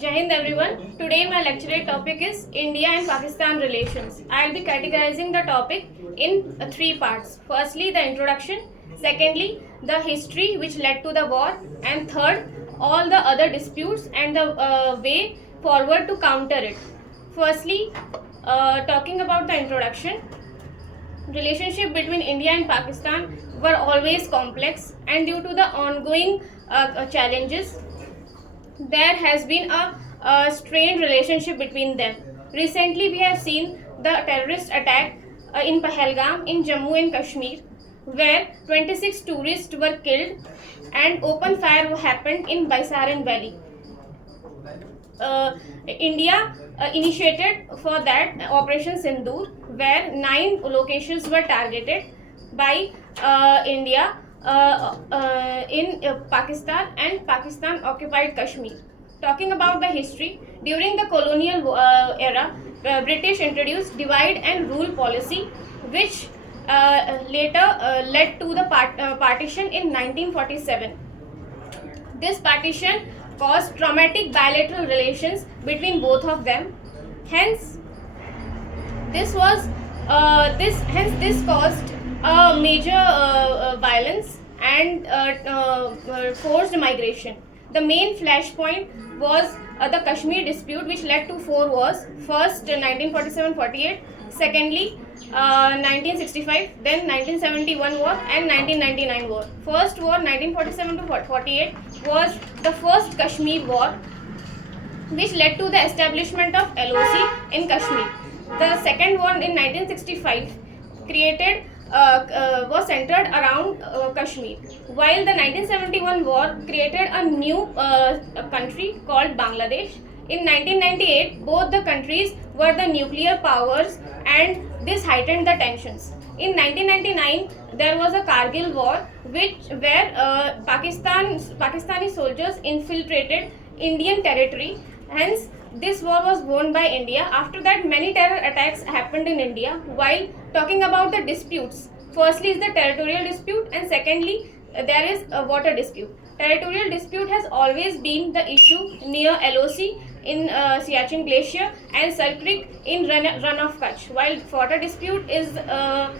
Jai Hind everyone. Today my lecture topic is India and Pakistan relations. I will be categorizing the topic in three parts. Firstly, the introduction. Secondly, the history which led to the war. And third, all the other disputes and the way forward to counter it. Firstly, talking about the introduction, relationship between India and Pakistan were always complex, and due to the ongoing challenges, there has been a strained relationship between them. Recently, we have seen the terrorist attack in Pahalgam in Jammu and Kashmir, where 26 tourists were killed and open fire happened in Baisaran Valley. India initiated for that Operation Sindoor, where 9 locations were targeted by India in Pakistan and Pakistan occupied Kashmir. Talking about the history, during the colonial era, British introduced divide and rule policy, which later led to the partition in 1947. This partition caused traumatic bilateral relations between both of them. Hence, this caused a major violence and forced migration. The main flashpoint was the Kashmir dispute, which led to 4 wars. First, 1947-48. Secondly, 1965, then 1971 war and 1999 war. First war, 1947 to 48, was the first Kashmir war, which led to the establishment of LOC in Kashmir. The second one in 1965 created was centered around Kashmir, while the 1971 war created a new country called Bangladesh. In 1998, both the countries were the nuclear powers, and this heightened the tensions. In 1999, there was a Kargil war, where Pakistani soldiers infiltrated Indian territory. Hence, this war was won by India. After that, many terror attacks happened in India. While talking about the disputes, firstly is the territorial dispute, and secondly there is a water dispute. Territorial dispute has always been the issue near LOC in Siachen Glacier and Sal Creek in Run of Kutch. While water dispute is the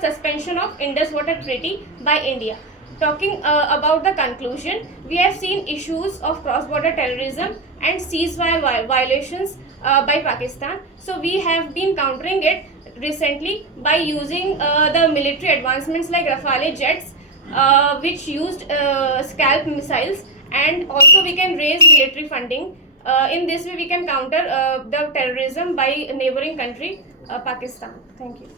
suspension of Indus Water Treaty by India. Talking about the conclusion, we have seen issues of cross-border terrorism and ceasefire violations by Pakistan. So we have been countering it recently by using the military advancements like Rafale jets, which used scalp missiles, and also we can raise military funding. In this way, we can counter the terrorism by neighboring country Pakistan. Thank you.